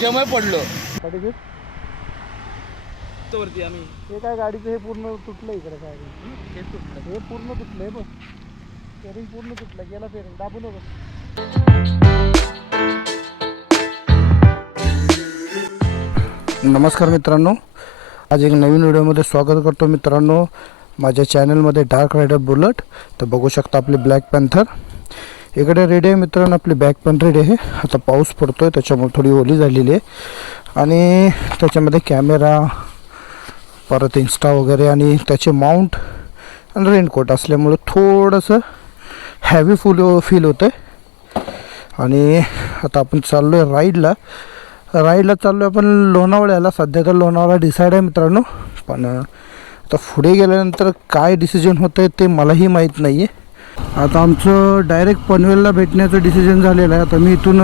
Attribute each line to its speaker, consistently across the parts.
Speaker 1: त्याच्यामुळे पडलो. वरती आम्ही.
Speaker 2: हे काय गाडीचं हे पूर्ण तुटलं इकडे काय?
Speaker 1: हे तुटलं.
Speaker 2: हे पूर्ण तुटलंय बघ. फेरिंग पूर्ण तुटलं गेला फेरिंग दाबू नको नमस्कार मित्रांनो. आज एक नवीन व्हिडिओमध्ये स्वागत करतो मित्रांनो. माझ्या चॅनलमध्ये डार्क रायडर बुलट तर बघू शकता आपले ब्लॅक पॅन्थर इकडे रेडी आहे मित्रांनो आपली बॅक पण रेडी आहे. आता पाऊस पडतो आहे त्याच्यामुळे थोडी ओली झालेली आहे. आणि त्याच्यामध्ये कॅमेरा परत इन्स्टा वगैरे आणि त्याचे माउंट आणि रेनकोट असल्यामुळं थोडंसं हॅवी फुल फील होतं आहे आणि आता आपण चाललो आहे राईडला. राईडला चाललो आहे आपण लोणावळ्याला. सध्या तर लोणावळा डिसाईड आहे मित्रांनो. पण आता पुढे गेल्यानंतर काय डिसिजन होतं आहे ते मलाही माहीत नाही आहे आता आमचं डायरेक्ट पनवेलला भेटण्याचं डिसिजन झालेलं आहे. आता मी इथून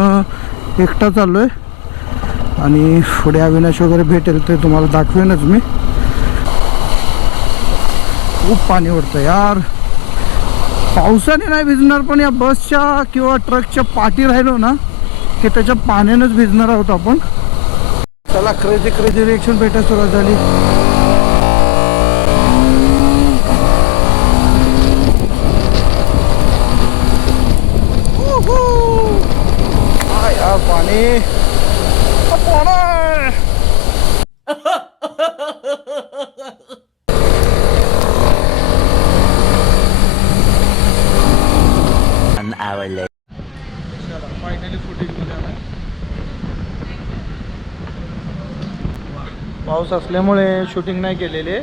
Speaker 2: एकटा चाललो आहे आणि पुढे अविनाश वगैरे भेटेल ते तुम्हाला दाखवेनच मी. खूप पाणी ओढतं यार. पावसाने नाही भिजणार पण या बसच्या किंवा ट्रकच्या पाठी राहिलो ना की त्याच्या पाण्यानंच भिजणार आहोत आपण. चला क्रेजी क्रेजी रिएक्शन भेटायला सुरुवात झाली. यार पाणी आ, पाणी
Speaker 3: An hour later.
Speaker 2: फायनली आला पाऊस असल्यामुळे शूटिंग नाही केलेले.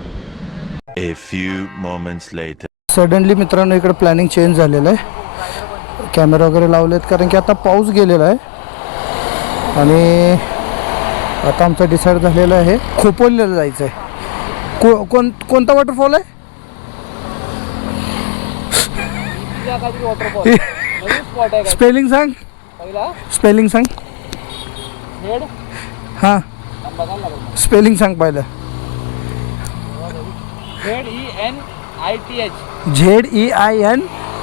Speaker 3: A few moments later.
Speaker 2: Suddenly मित्रांनो इकडे प्लॅनिंग चेंज झालेलं आहे. कॅमेरा वगैरे लावलेत कारण की आता पाऊस गेलेला आहे. आणि आता आमचं डिसाईड झालेलं आहे खोपोलीला जायचं आहे को कोण कोणता वॉटरफॉल आहे? स्पेलिंग सांग. स्पेलिंग सांग. हां. स्पेलिंग सांग पहिलं.
Speaker 1: Z E N I T H
Speaker 2: Z E I N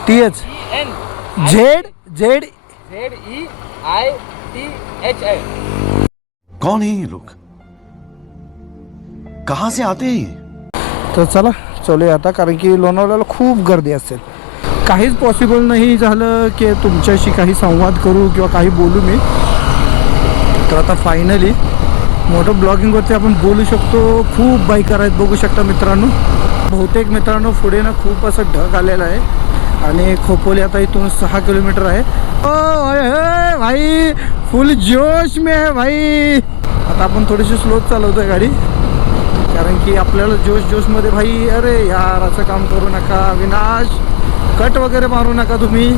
Speaker 2: T H.
Speaker 1: N
Speaker 2: Z Z
Speaker 1: Z E I H आहे
Speaker 4: कौन है ये लोग? कहां से आते हैं ये?
Speaker 2: तर चला चलूया आता कारण की लोणावळ्याला खूप गर्दी असेल. काहीच पॉसिबल नाही झालं की तुमच्याशी काही संवाद करू किंवा काही बोलू मी. तर आता फायनली मोठं ब्लॉगिंगवरती आपण बोलू शकतो. खूप बाईकर आहेत बघू शकता मित्रांनो. बहुतेक मित्रांनो पुढे ना खूप असं ढग आलेलं आहे. आणि खोपोली आता इथून सहा किलोमीटर आहे. ओ भाई फुल जोश मे आहे भाई. आता आपण थोडीशी स्लोच चालवतोय गाडी. कारण की आपल्याला जोश जोशमध्ये भाई अरे यार असं काम करू नका विनाश कट वगैरे मारू नका तुम्ही.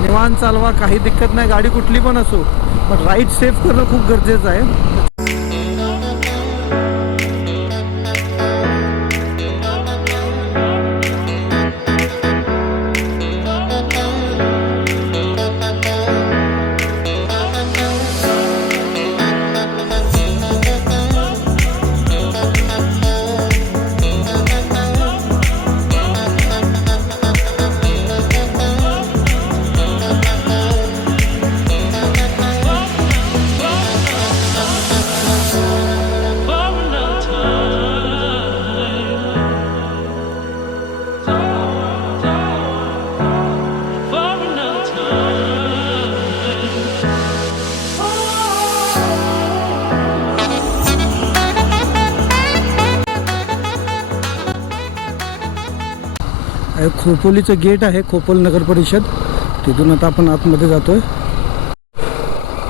Speaker 2: निवांत चालवा काही दिक्कत नाही. गाडी कुठली पण असो. पण राईड सेफ करणं खूप गरजेचं आहे. खोपोलीचं गेट आहे खोपोल नगर परिषद. तिथून आता आपण आतमध्ये जातोय.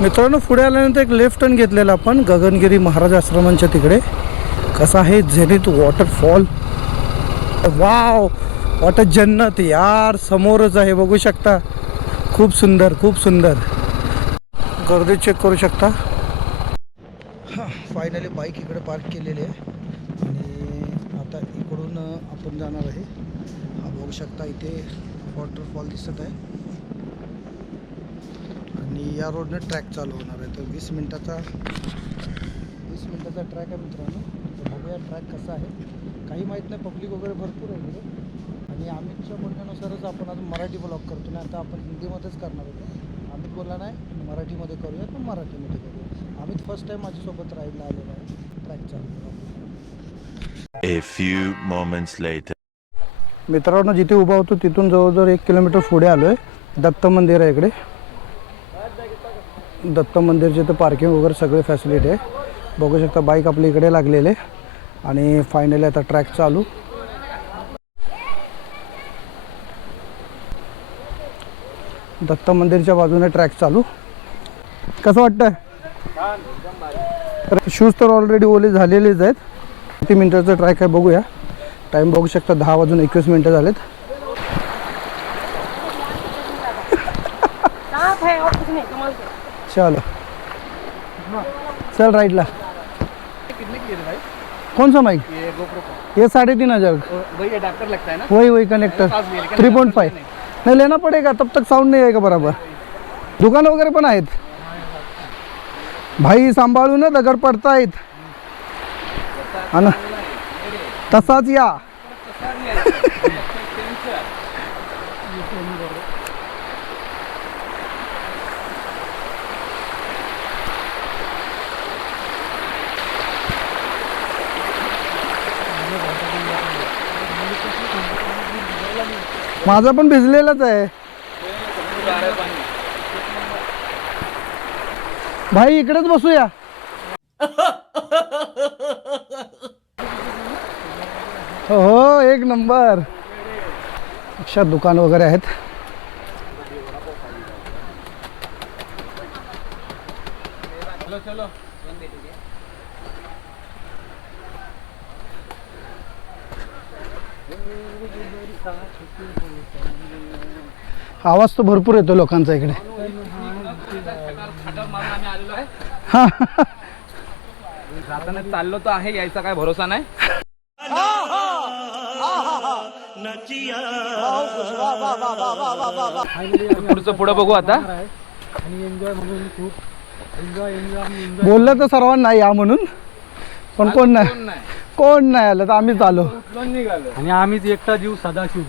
Speaker 2: मित्रांनो पुढे आल्यानंतर एक लेफ्ट टर्न घेतलेला आपण गगनगिरी महाराज आश्रमांच्या तिकडे. कसा आहे झेनित वॉटरफॉल वाव वॉटर जन्नत यार! समोरच आहे बघू शकता. खूप सुंदर खूप सुंदर. गर्दी चेक करू शकता. फायनली बाईक इकडे पार्क केलेली आहे. आणि आता इकडून आपण जाणार आहे. बघू शकता इथे वॉटरफॉल दिसत आहे. आणि या रोडने ट्रॅक चालू होणार आहे. तर वीस मिनटाचा वीस मिनटाचा ट्रॅक आहे मित्रांनो. तर बघूया ट्रॅक कसा आहे. काही माहीत नाही पब्लिक वगैरे भरपूर आहे तिथे आणि अमितच्या बोलण्यानुसारच आपण आज मराठी ब्लॉग करतो नाही आता आपण हिंदीमध्येच करणार होतो अमित बोलला नाही मराठीमध्ये करूया पण मराठीमध्ये करूया आम्ही फर्स्ट टाइम माझ्यासोबत राईडला आलेला आहे. ट्रॅक चालू
Speaker 3: A few moments later.
Speaker 2: मित्रांनो जिथे उभा होतो तिथून जवळजवळ एक किलोमीटर पुढे आलो आहे दत्त मंदिर आहे इकडे. दत्त मंदिरचे तर पार्किंग वगैरे सगळे फॅसिलिटी आहे. बघू शकता बाईक आपल्या इकडे लागलेले. आणि फायनली आता ट्रॅक चालू. दत्त मंदिरच्या बाजूने ट्रॅक चालू. कसं वाटतंय? शूज तर ऑलरेडी ओले झालेलेच आहेत. किती मिनटाचा ट्रॅक आहे बघूया. टाईम बघू शकता दहा वाजून एकवीस मिनटं झालेत. चलो. चल
Speaker 1: भाई
Speaker 2: कौन सा माइक
Speaker 1: ये
Speaker 2: साढ़े तीन हजार.
Speaker 1: वही अडेप्टर लगता है ना?
Speaker 2: वही वही कनेक्टर थ्री पॉइंट फाइव
Speaker 1: नहीं।
Speaker 2: लेना पडेगा तब तक साऊंड नाही आएगा बराबर? दुकान वगैरे पण आहेत. भाई सांभाळू ना दगड पडतायत. हा ना तसाच या. माझा पण भिजलेलाच आहे. भाई इकडेच बसूया. हो, हो एक नंबर. अक्षर दुकान वगैरे आहेत. आवाज तर भरपूर येतो लोकांचा इकडे. हा.
Speaker 1: जाताना चाललो तर आहे यायचा काय भरोसा नाही. पुढचं पुढं बघू आता.
Speaker 2: बोललं तर सर्वांना या म्हणून. पण कोण नाही. कोण नाही आलं तर आम्हीच आलो.
Speaker 5: आणि आम्हीच एकटा जीव सदाशिव.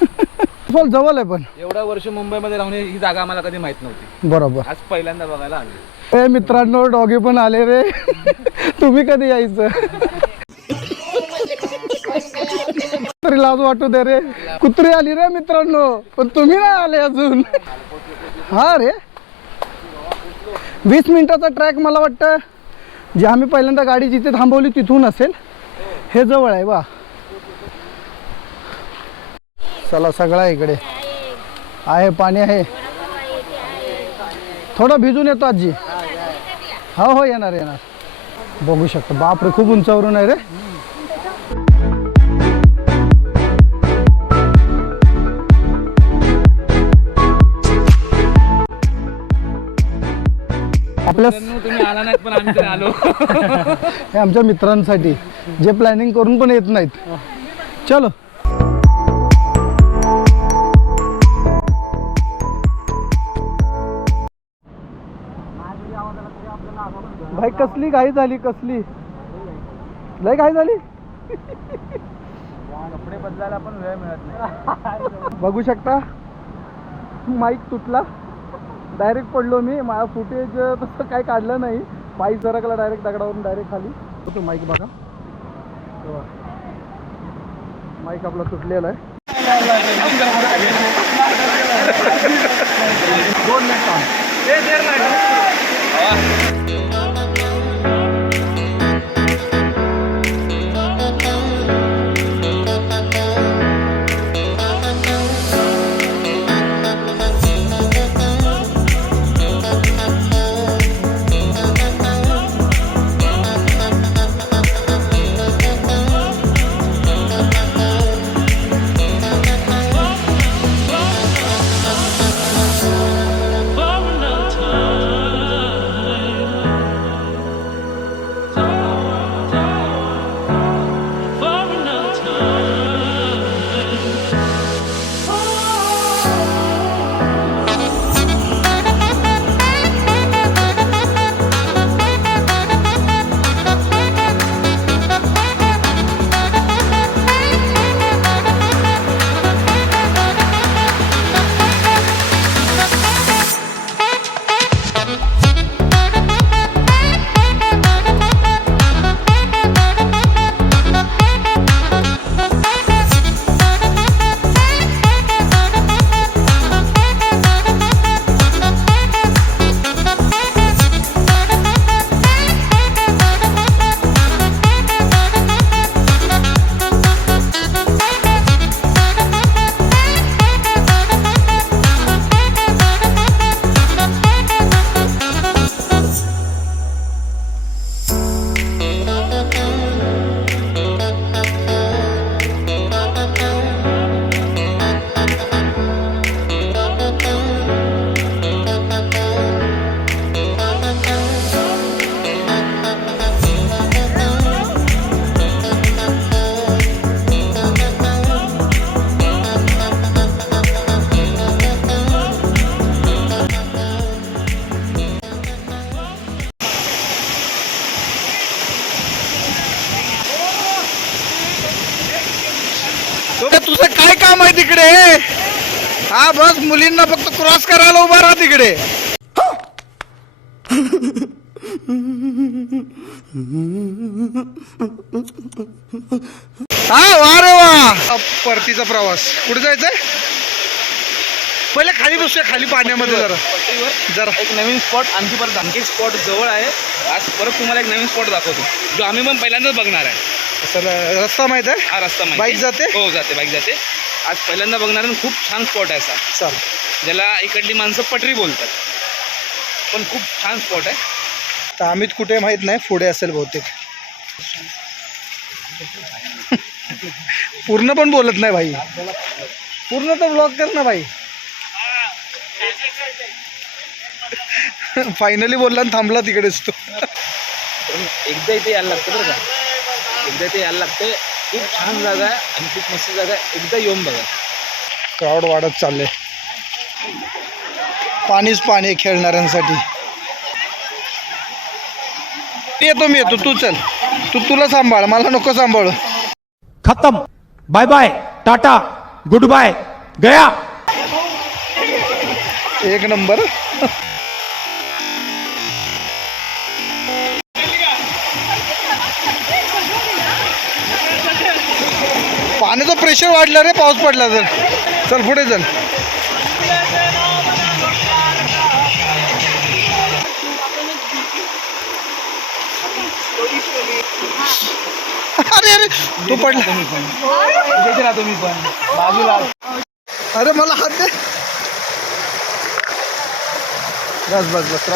Speaker 2: बोल जवळ आहे पण.
Speaker 1: एवढा वर्ष मुंबईमध्ये राहून ही जागा आम्हाला कधी माहीत नव्हती.
Speaker 2: बरोबर.
Speaker 1: आज पहिल्यांदा बघायला आली
Speaker 2: ए मित्रांनो डॉगी पण आले रे. तुम्ही कधी यायचं? तरी लाज वाटू दे रे. कुत्री आली रे मित्रांनो पण तुम्ही नाही आले अजून. हा रे. वीस मिनिटाचा ट्रॅक मला वाटतं. जे आम्ही पहिल्यांदा गाडी जिथे थांबवली तिथून असेल. हे जवळ आहे वा. चला सगळा इकडे. आहे पाणी आहे. थोडं भिजून येतो आजी. हो हो येणार येणार. बघू शकतो. बापरे खूप उंचावरून आहे रे. हे आमच्या मित्रांसाठी. जे प्लॅनिंग करून पण येत नाहीत. चलो. भाई कसली घाई झाली कसली? लय घाई झाली?
Speaker 1: कपडे बदलायला पण वेळ मिळत नाही.
Speaker 2: बघू शकता माईक तुटला. डायरेक्ट पडलो मी माझा फुटेज तसं काही काढलं नाही. पाय सरकला डायरेक्ट दगडावरून डायरेक्ट खाली. तो माईक बघा. माईक आपला तुटलेला आहे. दोन मिनिट काम आहे तिकडे. हा बस मुलींना फक्त क्रॉस करायला उभा राहा तिकडे. हा वा रे वा. परतीचा प्रवास. कुठे जायचंय? पहिले खाली बसूया खाली पाण्यामध्ये जरा. जरा.
Speaker 1: एक नवीन स्पॉट आणखी परत आणखी स्पॉट जवळ आहे. आज परत तुम्हाला एक नवीन स्पॉट दाखवतो. जो आम्ही पण पहिल्यांदाच बघणार आहे.
Speaker 2: चला रस्ता माहीत आहे?
Speaker 1: हा रस्ता माहिती
Speaker 2: बाईक जाते?
Speaker 1: हो जाते बाईक जाते. आज पहिल्यांदा बघणार आणि खूप छान स्पॉट आहे असा
Speaker 2: चाल
Speaker 1: ज्याला इकडली माणसं पटरी बोलतात. पण खूप छान स्पॉट आहे.
Speaker 2: तर अमित कुठे माहीत नाही पुढे असेल बहुतेक. पूर्ण पण बोलत नाही भाई. पूर्ण तर ब्लॉक कर ना भाई. फायनली बोलला आणि थांबला तिकडेच तो.
Speaker 1: एकदा इथे यायला लागतं बरं का. एकदा इथे यायला लागतं खूप छान जागा आहे आणि खूप मस्त जागा आहे. एकदा येऊन बघा.
Speaker 2: क्राऊड वाढत चालले पाणीच पाणी खेळणाऱ्यांसाठी. येतो मी येतो. तू चल. तू तुला सांभाळ. मला नको सांभाळ.
Speaker 6: खत्म. Bye bye tata good bye गया.
Speaker 2: एक नंबर. पाण्याचं प्रेशर वाढलं रे पाऊस पडला तर. चल पुढे चल. अरे अरे तू पडला.
Speaker 1: तुम्ही पण. बाजूला.
Speaker 2: अरे मला हात दे. बस बस बस.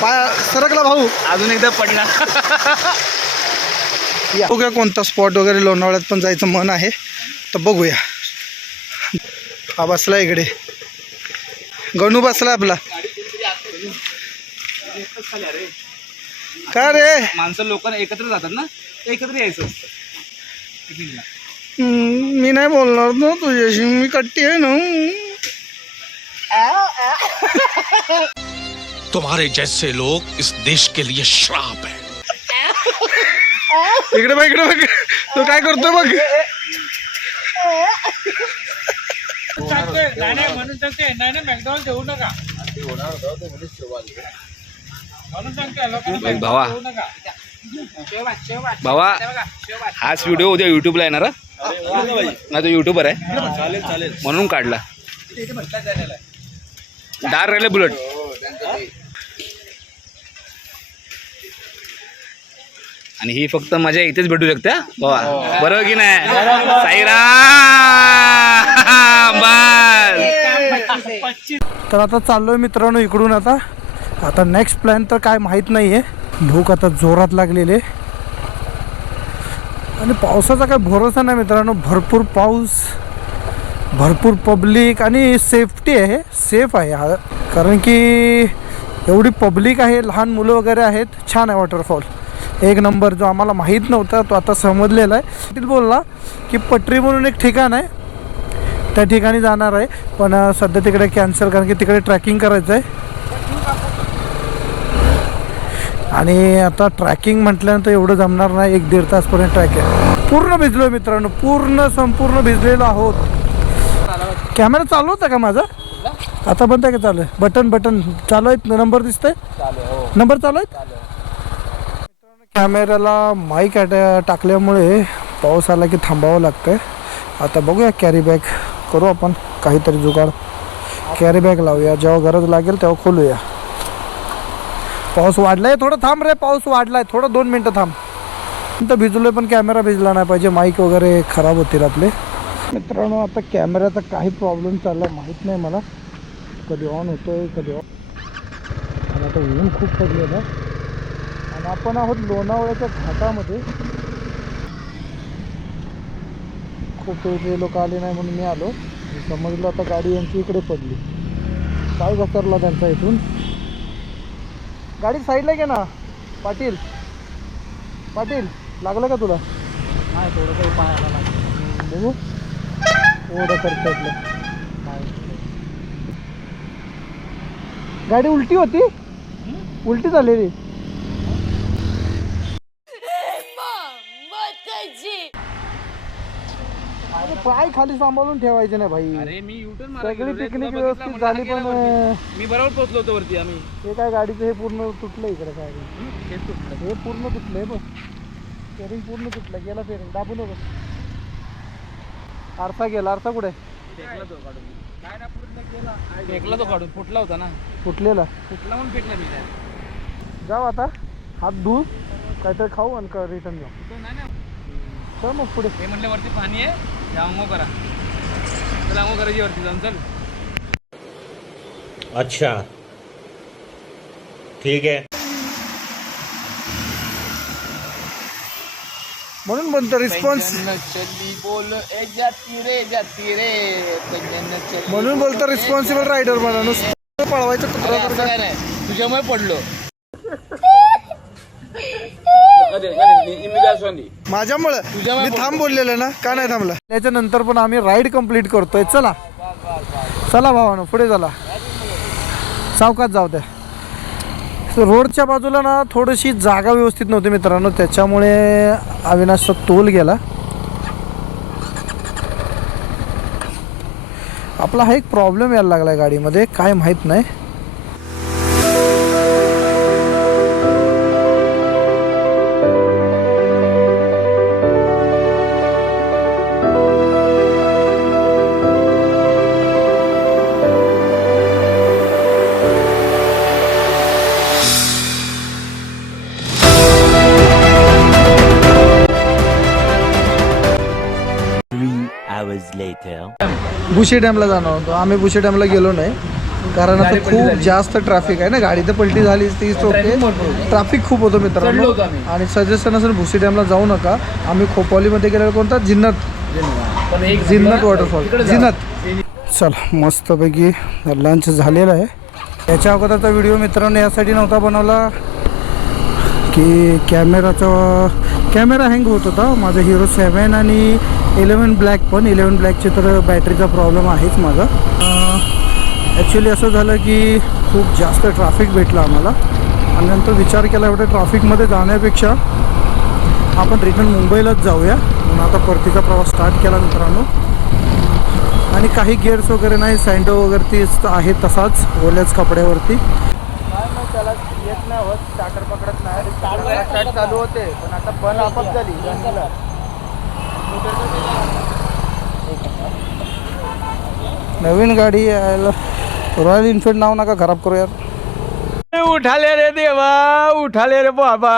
Speaker 2: पाय सरकला भाऊ.
Speaker 1: अजून एकदा पडला.
Speaker 2: बघूया कोणता स्पॉट वगैरे लोणावळ्यात पण जायचं मन आहे. तर बघूया. हा बसला इकडे. गणू बसला आपला. का रे?
Speaker 1: माणसं लोक एकत्र जातात ना ते एकत्र यायचं
Speaker 2: मी नाही बोलणार ना तुझ्याशी मी कट्टी आहे ना.
Speaker 7: तुम्हारे जैसे लोग इस देश के लिए श्राप है।
Speaker 2: इकडे बघ इकडे बघ. तो काय करतो बघ?
Speaker 5: म्हणून सांगते नाही मॅकडॉनल्ड देऊ नका म्हणून सांगते लोकांना
Speaker 1: बघ भावा.
Speaker 5: देऊ नका
Speaker 1: भावा हाच व्हिडिओ उद्या युट्यूबला येणार हा? नाही तो युट्यूबर आहे. म्हणून काढला. डार राहिले बुलेट. आणि ही फक्त मजा इथेच भेटू शकते हा, भावा बरोबर की नाही? साईरा बस.
Speaker 2: तर आता चाललोय मित्रांनो इकडून आता. आता नेक्स्ट प्लॅन तर काय माहीत नाही आहे भूक आता जोरात लागलेली आहे. आणि पावसाचा काय भरोसा नाही मित्रांनो. भरपूर पाऊस भरपूर पब्लिक आणि सेफ्टी आहे. सेफ आहे हा. कारण की एवढी पब्लिक आहे लहान मुलं वगैरे आहेत. छान आहे वॉटरफॉल एक नंबर जो आम्हाला माहीत नव्हता तो आता समजलेला आहे. तिथे बोलला की पटरी म्हणून एक ठिकाण आहे. त्या ठिकाणी जाणार आहे. पण सध्या तिकडे कॅन्सल कारण की तिकडे ट्रॅकिंग करायचं आहे आणि आता ट्रॅकिंग म्हटल्यानंतर एवढं जमणार नाही. एक दीड तासपर्यंत ट्रॅक आहे. पूर्ण भिजलो मित्रांनो. पूर्ण संपूर्ण भिजलेलो आहोत. कॅमेरा चालू होता का माझा? आता बंद आहे का चालू आहे? बटन बटन चालू आहेत? नंबर दिसतंय? नंबर चालू आहेत? कॅमेऱ्याला माईक टाकल्यामुळे पाऊस आला की थांबावं लागतंय. आता बघूया कॅरी बॅग करू आपण काहीतरी जुगाड. कॅरी बॅग लावूया जेव्हा गरज लागेल तेव्हा खोलूया. पाऊस वाढलाय थोडं थांब रे पाऊस वाढलाय थोडं दोन मिनटं थांब. तर भिजलोय पण कॅमेरा भिजला नाही पाहिजे माईक वगैरे खराब होतील आपले. मित्रांनो आता कॅमेऱ्याचा काही प्रॉब्लेम चालला माहीत नाही मला. कधी ऑन होतोय कधी ऑन आता ऊन खूप पडलेलं आणि आपण आहोत लोणावळ्याच्या घाटामध्ये. खूप वेळ लोक आले नाही म्हणून मी आलो. समजलं आता गाडी यांची इकडे पडली. काय घसरला त्यांचा इथून? गाडी साईडला घे ना. पाटील. पाटील लागलं का तुला?
Speaker 5: नाही थोडंसं पाय आला लागला.
Speaker 2: बघू. एवढं खर्च गाडी उलटी होती? उलटी झालेली अरे पाय खाली सांभाळून ठेवायचे ना भाई.
Speaker 1: अरे मी युटर्न
Speaker 2: सगळी पिकनिक व्यवस्थित झाली पण अं,
Speaker 1: मी बरोबर पोहोचलो होतो वरती आम्ही.
Speaker 2: हे काय गाडीचं हे पूर्ण तुटलं इकडे काय? हे पूर्ण तुटलंय बघ. फेरिंग पूर्ण तुटलं. गेला फेरिंग दाबू नको आरसा गेला. आरसा कुठे?
Speaker 1: फेकला तो काढून. फेकला तो काढून. फुटला होता ना.
Speaker 2: फुटलेला.
Speaker 1: फुटला म्हणून फेकला मी काय
Speaker 2: जाऊ आता. हात धुवून काहीतरी खाऊ आणि रिटर्न जाऊ.
Speaker 1: तो नाही. ना
Speaker 2: चल मग पुढे.
Speaker 1: हे म्हणले वरती पाणी आहे. अंगो करा. चला अंगो करायची वरती जाऊन. चल.
Speaker 8: अच्छा. ठीक है
Speaker 2: म्हणून म्हणतो रिस्पॉन्स
Speaker 1: चली बोल ए जाती रे जाती रे.
Speaker 2: म्हणून बोलतो रिस्पॉन्सिबल रायडर मला नुसतं पळवायचं.
Speaker 1: तुझ्यामुळे पडलो.
Speaker 2: माझ्यामुळं. मी थांब बोललेलं ना का नाही थांबला? त्याच्यानंतर पण आम्ही राईड कंप्लीट करतोय. चला. चला भावानं पुढे चला. सावकात जाऊ द्या. रोडच्या बाजूला ना थोडीशी जागा व्यवस्थित नव्हती मित्रांनो त्याच्यामुळे अविनाशचा तोल गेला. आपला हा एक प्रॉब्लेम यायला लागला गाडीमध्ये काय माहीत नाही. बुशी डॅमला जाणार होतो. आम्ही बुशी डॅमला गेलो नाही. कारण आता खूप जास्त ट्रॅफिक आहे ना. गाडी तर पलटी झाली तीस ओके ट्रॅफिक खूप होतं मित्रांनो. आणि सजेशन असेल भुशी डॅमला जाऊ नका. आम्ही खोपोलीमध्ये गेलेलो. कोणता? जिन्नत. जिन्नत. वॉटरफॉल जिन्नत चला मस्तपैकी लंच झालेलं आहे. याच्या अगोदरचा व्हिडिओ मित्रांनो यासाठी नव्हता बनवला की कॅमेराचा कॅमेरा हँग होत होता. माझा हिरो सेवन आणि इलेवन ब्लॅक पण. इलेवन ब्लॅकचे तर बॅटरीचा प्रॉब्लेम आहेच माझा. ॲक्च्युली असं झालं की खूप जास्त ट्रॅफिक भेटलं आम्हाला. आणि नंतर विचार केला एवढ्या ट्रॅफिकमध्ये जाण्यापेक्षा आपण रिटर्न मुंबईलाच जाऊया. म्हणून आता परतीचा प्रवास स्टार्ट केला मित्रांनो. आणि काही गेअर्स वगैरे नाही. सँडो वगैरे तीच आहे तसाच. ओल्याच कपड्यावरती. त्याला येत नाही होत स्टार्टर पकडत नाही. स्टार्ट चालू होते पण आता बंद आपत झाली. नवीन गाडी यायला रॉयल एनफिल्ड नाव नका खराब करू यार.
Speaker 1: उठाले रे देवा उठाले रे बाबा.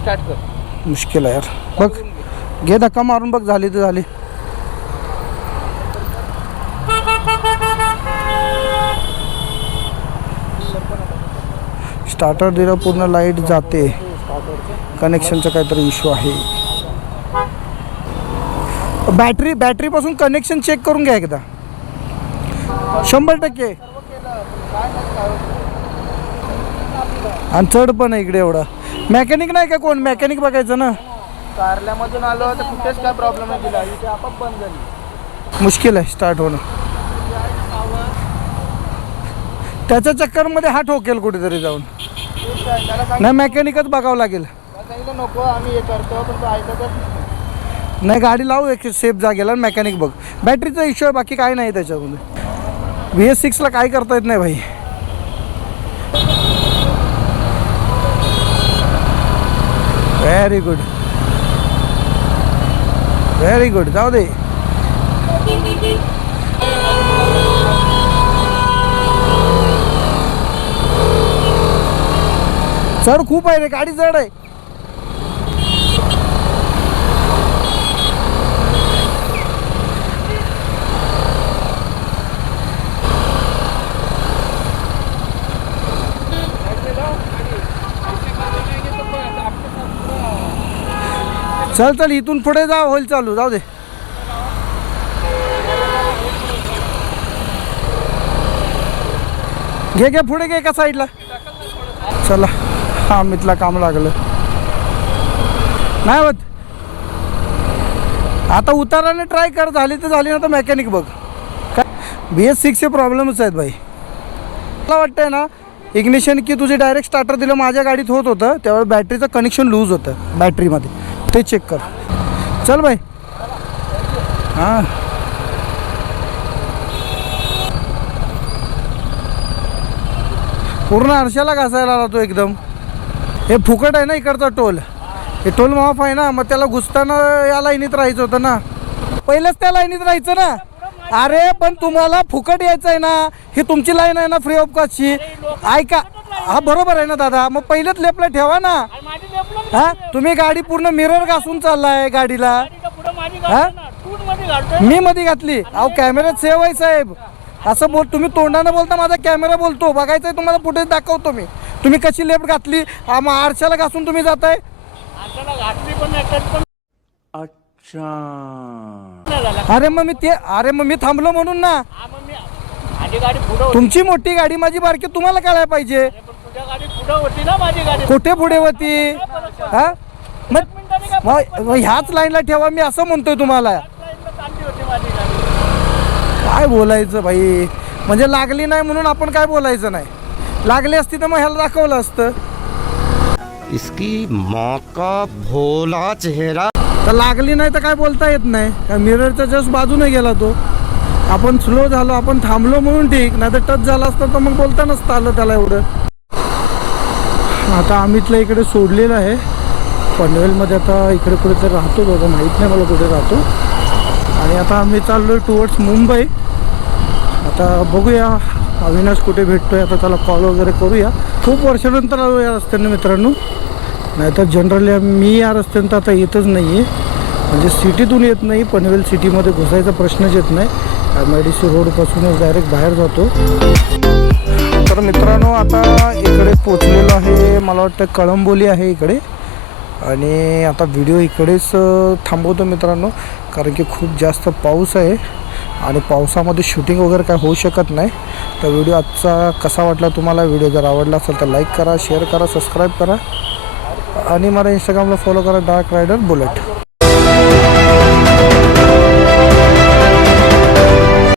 Speaker 1: स्टार्ट कर.
Speaker 2: मुश्किल आहे यार. बघ घे धक्का मारून बघ झाली तर झाली. स्टार्टर दिलं पूर्ण लाइट जाते. कनेक्शनचा काहीतरी इश्यू आहे. बॅटरी बॅटरीपासून कनेक्शन चेक करून घ्या एकदा. शंभर टक्के. आणि चढ पण आहे इकडे एवढं. मेकॅनिक नाही का कोण? मेकॅनिक बघायचं ना. कारल्यामधून आलो तर कुठेच काय प्रॉब्लेम नाही दिला. इथे बंद झाली. मुश्किल आहे स्टार्ट होणं. त्याच्या चक्करमध्ये हा ठोकेल कुठेतरी जाऊन. नाही मेकॅनिकच बघावं लागेल. नको आम्ही हे करतो पण ऐकतच नाही गाडी लावू एक सेफ जागेला मेकॅनिक बघ. बॅटरीचा इश्यू आहे बाकी काय नाही त्याच्यामध्ये. व्ही एस सिक्सला काय करता येत नाही भाई. व्हेरी गुड व्हेरी गुड जाऊ दे. चढ खूप आहे रे गाडी चढ आहे. चल चल इथून पुढे जा होईल चालू जाऊ दे. घे घे पुढे घे एका साईडला चला. हां मितला काम लागलं. नाही होत. आता उताराने ट्राय कर झाली तर झाली ना तर मेकॅनिक बघ. काय? बी एस सिक्सचे प्रॉब्लेमच आहेत भाई मला वाटतंय ना इग्निशन की तुझे डायरेक्ट स्टार्टर दिलं माझ्या गाडीत होत होतं त्यावेळेस बॅटरीचं कनेक्शन लूज होतं बॅटरीमध्ये ते चेक कर. चल बाई. हां. पूर्ण आरशाला घासायला आला तो एकदम. हे फुकट आहे ना इकडचा टोल. हे टोल माफ आहे ना मग त्याला घुसताना या लाईनीत राहायचं होतं ना. पहिलेच त्या लाईनीत राहायचं ना. अरे पण तुम्हाला फुकट यायचं आहे ना. ही तुमची लाईन आहे ना फ्री ऑफ कॉस्टची ऐका. हा बरोबर आहे ना दादा. मग पहिलेच लेपला ठेवा ना. हा? तुम्ही गाडी पूर्ण मिरर घासून चाललाय गाडीला. हा? मी मध्ये घातली. अहो कॅमेऱ्यात सेव्ह आहे साहेब. असं बोल तुम्ही तोंडानं बोलता माझा कॅमेरा बोलतो. बघायचंय तुम्हाला फुटेज दाखवतो मी. तुम्ही कशी लेफ्ट घातली? आरशाला घासून तुम्ही जाताय? अरे मग मी ते अरे मग मी थांबलो म्हणून ना.
Speaker 5: माझी गाडी पुढं
Speaker 2: तुमची मोठी गाडी माझी बारकी तुम्हाला कळायला पाहिजे.
Speaker 5: तुझ्या गाडी पुढं होती ना माझी गाडी.
Speaker 2: कुठे पुढे होती? हा मग ह्याच लाईनला ठेवा मी असं म्हणतोय तुम्हाला
Speaker 5: चालली होती माझी गाडी
Speaker 2: काय बोलायचं भाई? म्हणजे लागली नाही म्हणून आपण काय बोलायचं नाही. लागली असती तर मग ह्याला दाखवलं असतं.
Speaker 8: इसकी माँ का भोला चेहरा?
Speaker 2: तर लागली नाही तर काय बोलता येत नाही. काय मिररच्या जस्ट बाजूने गेला तो. आपण स्लो झालो आपण थांबलो म्हणून ठीक नाही तर टच झाला असतं तर मग बोलता नसतं आलं त्याला एवढं. आता अमितला इकडे सोडलेलं आहे. पनवेलमध्ये आता इकडे कुठे तर राहतो बघा माहीत नाही मला कुठे राहतो. आणि आता आम्ही चाललो आहे टुवर्ड्स मुंबई. आता बघूया अविनाश कुठे भेटतोय आता त्याला कॉल वगैरे करूया. खूप वर्षानंतर आलो या रस्त्याने मित्रांनो. नाहीतर जनरली मी या रस्त्यानं तर आता येतच नाही आहे म्हणजे सिटीतून येत नाही पनवेल सिटीमध्ये घुसायचा प्रश्नच येत नाही. एम आय डी सी रोडपासूनच डायरेक्ट बाहेर जातो. तर मित्रांनो आता इकडे पोचलेलो आहे मला वाटतं कळंबोली आहे इकडे. आणि आता व्हिडिओ इकडेच थांबवतो मित्रांनो. कारण की खूप जास्त पाऊस आहे आणि पावसामध्ये शूटिंग वगैरे काय होऊ शकत नाही. तर व्हिडिओ आजचा कसा वाटला तुम्हाला? व्हिडिओ जर आवडला असेल तर लाईक करा शेअर करा सबस्क्राईब करा. आणि मला इंस्टाग्रामला फॉलो करा डार्क रायडर बुलेट